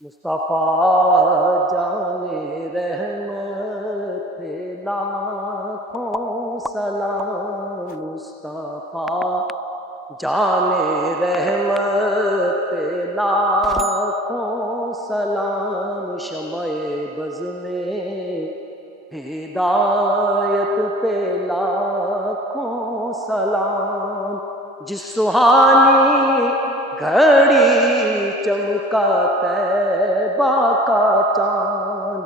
مصطفیٰ جان رحمت پہ لاکھوں سلام، مصطفیٰ جان رحمت پہ لاکھوں سلام، شمع بز میں ہدایت پہ لاکھوں سلام، جس سہانی گھڑی چمکا طیبہ کا چاند،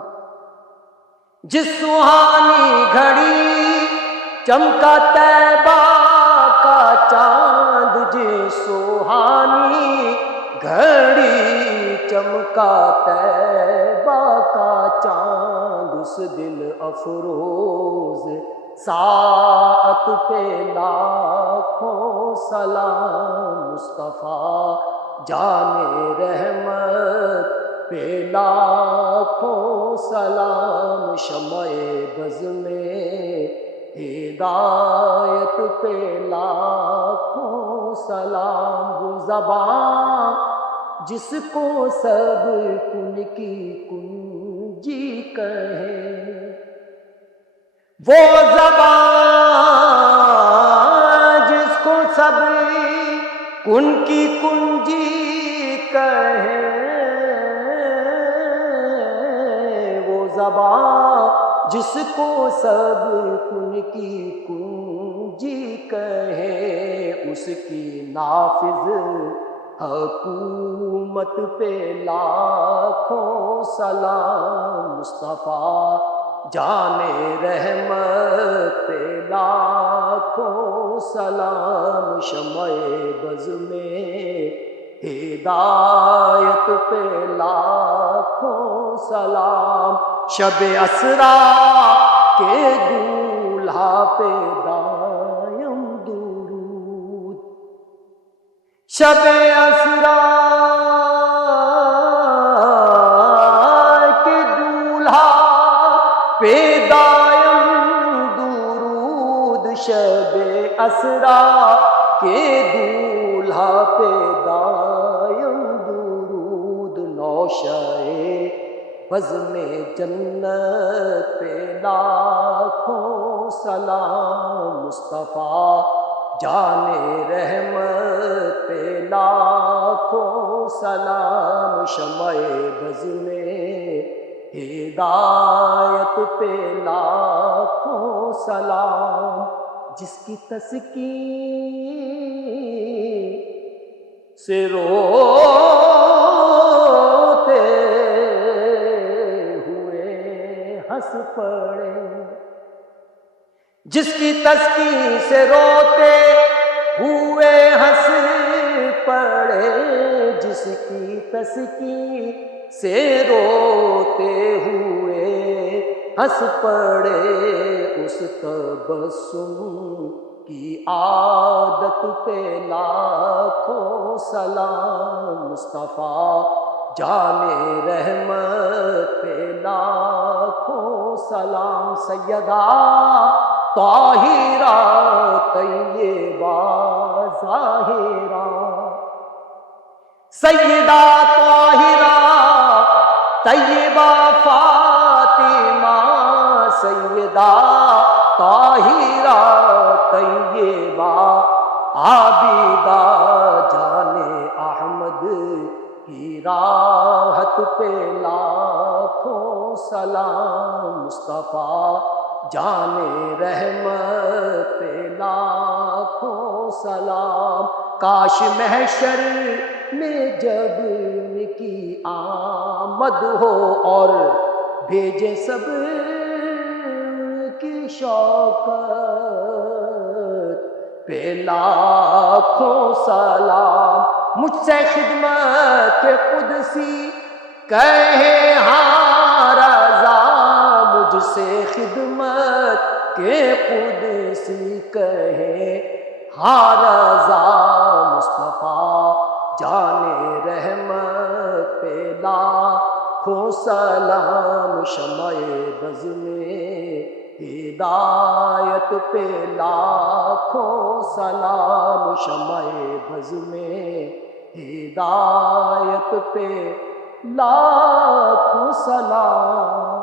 جس سہانی گھڑی چمکا طیبہ کا چاند، جس سہانی گھڑی چمکا طیبہ کا چاند، اس دل افروز ساعت پہ لاکھوں سلام، مصطفیٰ جان رحمت پہ لاکھوں سلام، شمع بز میں ہدایت پہ لاکھوں سلام، وہ زبان جس کو سب کن کی کنجی کہیں، وہ زبان جس کو سب کن کی کنجی کہیں، وہ زبان جس کو سب کن کی کنجی کہیں، اس کی نافذ حکومت پہ لاکھوں سلام، مصطفیٰ جان رحمت پہ لاکھوں سلام، شمع بز میں ہدایت پہ لاکھوں سلام، شب اسرا کے دولہا پہ دائم درود، شب اسرا کے دولہا پہ دائم درود، شب اسرا کے دولہا پہ دائم درود، نوشے بز میں جنت پہ لاکھوں سلام، مصطفیٰ جان رحمت پہ لاکھوں سلام، شمع بز میں ہدایت پہ لاکھوں سلام، جس کی تسکین سے روتے ہوئے ہنس پڑے، جس کی تسکین سے روتے ہوئے ہنس پڑے، جس کی تسکین سے روتے ہوئے ہنس پڑے، اس تبسم کی عادت پہ لاکھوں سلام، مصطفیٰ جان رحمت پہ لاکھوں سلام، سیدہ طاہرہ طیبہ ظاہرہ، سیدہ طاہرہ طیبہ فاطمہ، سیدہ طاہرہ طیبہ عابدہ، جان احمد کی راحت پہ لاکھوں سلام، مصطفیٰ جان رحمت پہ لاکھوں سلام، کاش محشر میں جب ان کی آمد ہو اور بھیجے سب کی شوقت پہ لاکھوں سلام، مجھ سے خدمت قدسی کہے ہاں رضا، مجھ سے خدمت کے قدسی کہے ہاں رضا، مصطفیٰ جان رحمت پہ لاکھوں سلام، شمع بز میں ہدایت پہ لاکھوں سلام، شمع بز میں ہدایت پہ لاکھوں سلام.